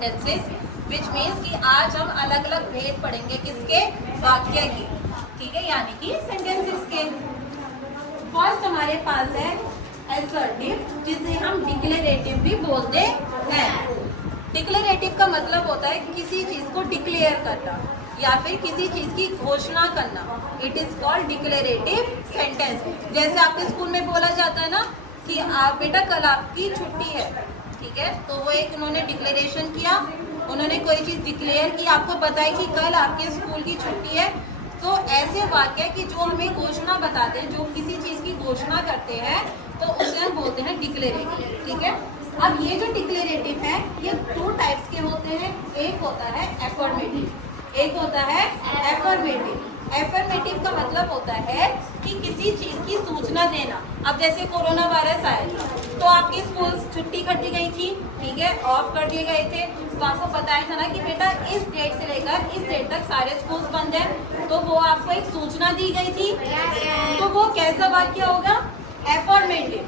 Sentences, which means कि आज हम अलग अलग भेद पढ़ेंगे किसके, वाक्य के, ठीक है, यानी कि सेंटेंसेस के। फर्स्ट हमारे पास है असर्टिव, जिसे हम डिक्लेरेटिव भी बोलते हैं। डिक्लेरेटिव का मतलब होता है किसी चीज को डिक्लेयर करना या फिर किसी चीज की घोषणा करना। It is called declarative sentence. जैसे आपके स्कूल में बोला जाता है ना कि आप बेटा कल आपकी छुट्टी है, ठीक है, तो वो एक उन्होंने डिक्लेरेशन किया, उन्होंने कोई चीज डिक्लेयर की, आपको बताया कि कल आपके स्कूल की छुट्टी है। तो ऐसे वाक्य कि जो हमें घोषणा बताते हैं, जो किसी चीज की घोषणा करते हैं, तो उसे हम बोलते हैं डिक्लेरेटिव, ठीक है। अब ये जो डिक्लेरेटिव है ये दो टाइप्स के होते हैं। एक होता है एफर्मेटिव, एक होता है एफर्मेटिव। एफर्मेटिव का मतलब होता है कि किसी चीज की सूचना देना। अब जैसे कोरोना वायरस आया था तो आपके स्कूल छुट्टी कर दी गई थी, ठीक है, ऑफ कर दिए गए थे, तो आपको बताया था ना कि बेटा इस डेट से लेकर इस डेट तक सारे स्कूल बंद हैं, तो वो आपको एक सूचना दी गई थी। तो वो कैसा वाक्य होगा, एफर्मेटिव।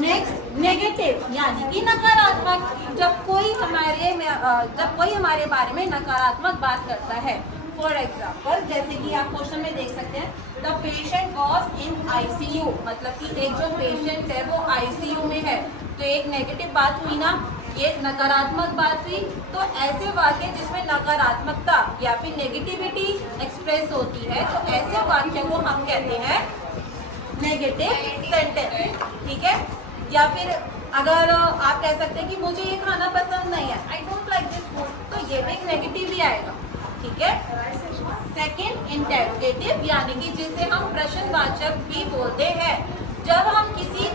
नेक्स्ट नेगेटिव, यानी कि नकारात्मक। जब कोई हमारे बारे में नकारात्मक बात करता है, फॉर एग्जाम्पल जैसे कि आप क्वेश्चन में देख सकते हैं, the patient was in ICU, मतलब कि एक जो पेशेंट है वो ICU में है, तो एक नेगेटिव बात हुई ना, ये नकारात्मक बात हुई। तो ऐसे वाक्य जिसमें नकारात्मकता या फिर नेगेटिविटी एक्सप्रेस होती है, तो ऐसे वाक्य को हम कहते हैं नेगेटिव सेंटेंस, ठीक है। या फिर अगर आप कह सकते हैं कि मुझे ये खाना पसंद नहीं है, I don't like this food, तो ये भी एक नेगेटिव ही आएगा, ठीक है। सेकंड इंटेरोगेटिव, यानी कि जिसे हम प्रश्नवाचक भी बोलते हैं। जब हम किसी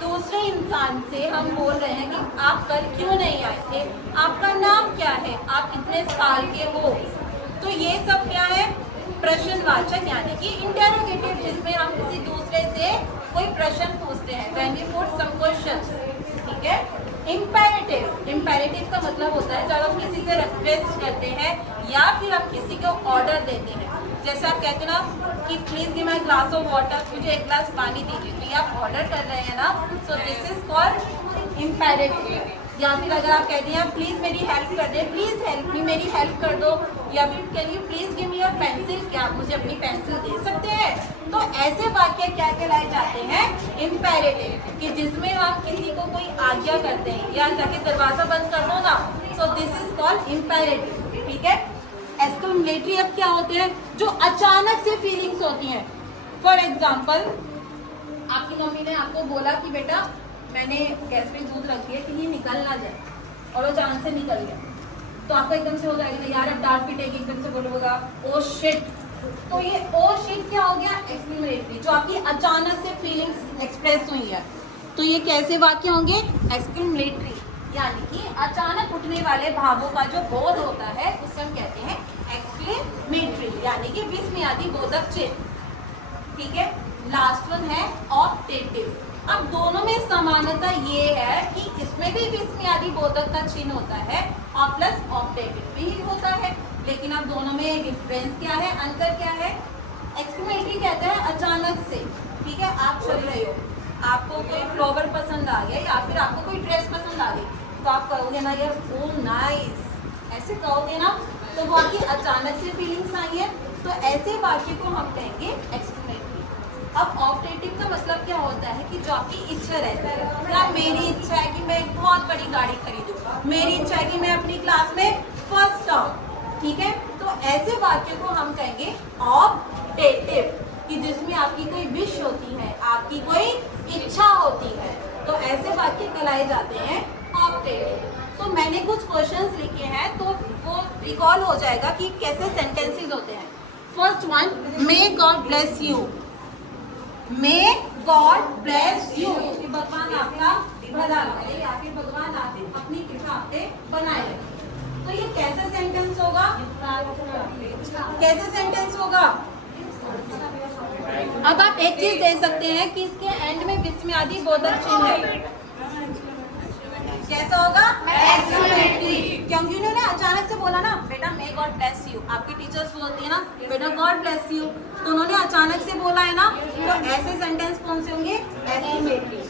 दूसरे इंसान से हम बोल रहे हैं कि आप कल क्यों नहीं आए थे, आपका नाम क्या है, आप कितने साल के हो, तो ये सब क्या है, प्रश्नवाचक यानी कि इंटेरोगेटिव, जिसमें हम किसी दूसरे से कोई प्रश्न पूछते हैं, when we put some questions, ठीक है। इंपेरेटिव, इंपेरेटिव का मतलब होता है जब हम किसी से रिक्वेस्ट करते हैं या फिर हम किसी को ऑर्डर देते हैं। जैसे आप कहते हैं ना कि please give my glass of water, मुझे एक ग्लास पानी दीजिए, तो ये आप ऑर्डर कर रहे हैं ना, so this is called imperative. या फिर अगर आप कहते हैं प्लीज मेरी हेल्प कर दे, प्लीज हेल्प मी, मेरी हेल्प कर दो, या फिर can you please give me your pencil, क्या आप मुझे अपनी पेंसिल दे सकते हैं, तो ऐसे वाक्य क्या कहलाए जाते हैं, इंपेरेटिव, कि जिसमें हम किसी को कोई आज्ञा करते हैं, या जाके दरवाजा बंद कर दो ना, so this is called imperative, ठीक है। एक्सक्लेमेटरी अब क्या होते हैं, जो अचानक से फीलिंग्स होती हैं। फॉर एग्जाम्पल आपकी मम्मी ने आपको बोला कि बेटा मैंने गैस पे दूध रख दिया कि ये निकल ना जाए, और वो अचानक से निकल गया, तो आपको एकदम से हो जाएगा ना यार, अब डांट पिटेगी, एकदम से बोलोगा ओ शिट। तो ये ओ शिट क्या हो गया, एक्सक्लेमेटरी, जो आपकी अचानक से फीलिंग्स एक्सप्रेस हुई है, तो ये कैसे वाक्य होंगे, एक्सक्लेमेटरी, यानी कि अचानक उठने वाले भावों का जो बोध होता है उसे हम कहते हैं एक्सक्लेमेटरी, यानी कि विस्मयादि बोधक चिन्ह, ठीक है। लास्ट वन है ऑप्टेटिव। अब दोनों में समानता ये है कि इसमें भी विस्मयादि बोधक का चिन्ह होता है और प्लस ऑप्टेटिव भी होता है, लेकिन अब दोनों में डिफरेंस क्या है, अंतर क्या है। एक्सक्लेमेटरी कहते हैं अचानक से, ठीक है, आप चल रहे हो, आपको कोई फ्लावर पसंद आ गया या फिर आपको कोई ड्रेस पसंद आ गई, तो आप कहोगे ना यार ओ नाइस, ऐसे कहोगे ना, तो वो आपकी अचानक से फीलिंग्स आई है, तो ऐसे वाक्य को हम कहेंगे एक्सक्लेमेटरी। अब ऑप्टेटिव का मतलब क्या होता है कि जो आपकी इच्छा रहती है, या मेरी इच्छा है कि मैं एक बहुत बड़ी गाड़ी खरीदूं, मेरी इच्छा है कि मैं अपनी क्लास में फर्स्ट आऊं, ठीक है, तो ऐसे वाक्य को हम कहेंगे ऑप्टेटिव, कि जिसमें आपकी कोई विश होती है, आपकी कोई इच्छा होती है, तो ऐसे वाक्य कहलाए जाते हैं ऑप्टेटिव। तो मैंने कुछ क्वेश्चंस लिखे हैं, तो वो रिकॉल हो जाएगा कि कैसे सेंटेंसेस होते हैं। First one, may God bless you, may God bless you, भगवान आपका भला करे या फिर भगवान आप अपनी कृपा पे बनाए रखें, तो ये कैसे सेंटेंस होगा, कैसे सेंटेंस होगा। अब आप एक चीज दे सकते हैं कि इसके एंड में विस्मयादि बोधक चिन्ह है, कैसा होगा, एक्सक्लेमेटरी, क्योंकि उन्होंने अचानक से बोला ना बेटा मे गॉड ब्लेस यू, आपकी टीचर्स बोलती है ना बेटा गॉड ब्लेस यू, तो उन्होंने अचानक से बोला है ना, तो ऐसे सेंटेंस कौन से होंगे, exclamatory.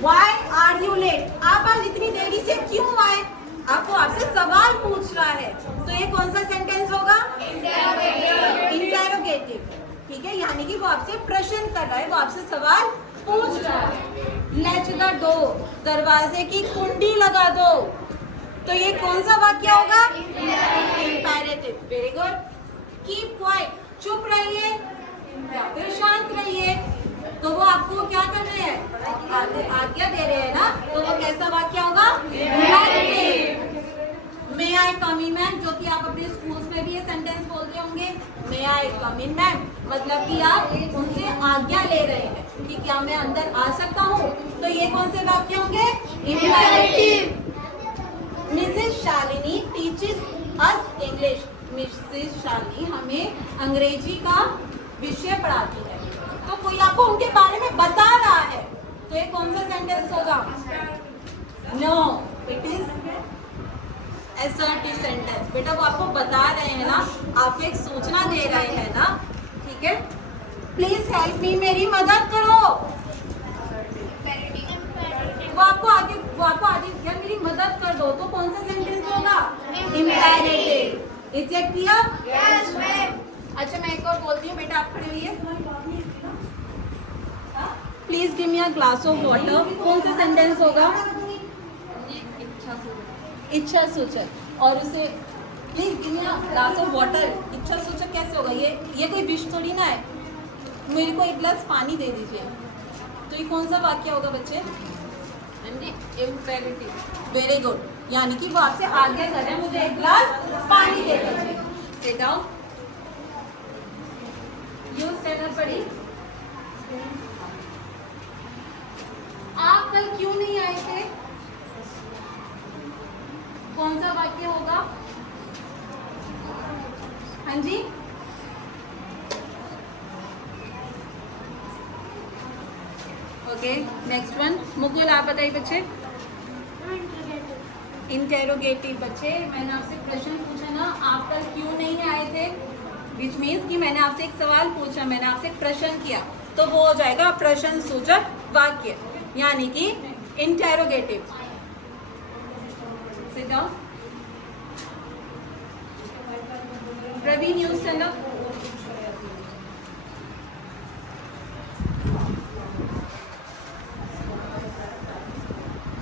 Why are you late, आप आज इतनी देरी से क्यों आए, आपको आपसे वो आपसे प्रश्न कर रहा है, वो आपसे सवाल पूछ रहा है। लेट द डोर, दरवाजे की कुंडी लगा दो। तो ये कौन सा वाक्य होगा? Imperative. Very good. Keep quiet, चुप रहिए या फिर शांत रहिए। तो वो आपको क्या कर रहे हैं? आज्ञा दे रहे हैं ना, तो वो कैसा वाक्य होगा? इम्पेरेटिव। मे आई कम इन मैम, जो कि आप अपने स्कूल्स में भी ये सेंटेंस बोलते होंगे। मे आई कम इन मैम मतलब कि आप उनसे आज्ञा ले रहे हैं कि क्या मैं अंदर आ सकता हूँ। तो ये कौन से वाक्य होंगे? Imperative. Mrs Shalini teaches us English, Mrs Shalini हमें अंग्रेजी का विषय पढ़ाती है। तो कोई आपको उनके बारे में बता रहा है, तो ये कौन सा सेंटेंस होगा? No, it is assertive sentence. बेटा वो आपको बता रहे हैं ना, आपको एक सूचना दे रहे हैं ना, ठीक है। प्लीज हेल्प मी, मेरी मदद करो। वो आपको आगे यार मेरी मदद कर दो, तो कौन सा सेंटेंस होगा? Imperative. Is it clear? Yes ma'am. अच्छा मैं एक और बोलती हूँ, बेटा आप खड़े होइए। Please give me a glass of water, कौन सा सेंटेंस होगा? इच्छा सूचक। और उसे please give me a glass of water, इच्छा सूचक कैसे होगा? ये कोई विश थोड़ी ना है। मेरे को एक गिलास पानी दे दीजिए। तो ये कौन सा वाक्य होगा बच्चे? इम्पेरेटिव। Very good. यानी कि वो आपसे आज्ञा कर रहे हैं, मुझे एक गिलास पानी दे दीजिए। Sit down. You stand up पढ़ी। आप कल क्यों नहीं आए थे? कौन सा वाक्य होगा? हाँ जी, ओके नेक्स्ट वन। मुकुल आप बताइए बच्चे। इंटेरोगेटिव। बच्चे मैंने आपसे प्रश्न पूछा ना, आप कल क्यों नहीं आए थे, विच मीन्स कि मैंने आपसे एक सवाल पूछा, मैंने आपसे एक प्रश्न किया, तो वो हो जाएगा प्रश्न सूचक वाक्य, यानी कि interrogative. Sit down. Praveen, you stand up.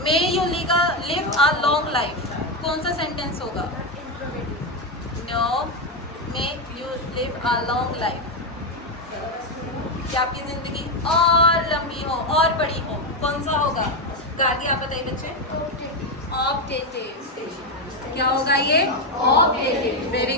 May you live a long life. कौन सा सेंटेंस होगा? No. May you live a long life. कि आपकी जिंदगी और लंबी हो और बड़ी हो, कौन सा होगा? गार्गी आप बताइए बच्चे। ऑब्जेक्टिव। क्या होगा ये? ऑब्जेक्टिव। वेरी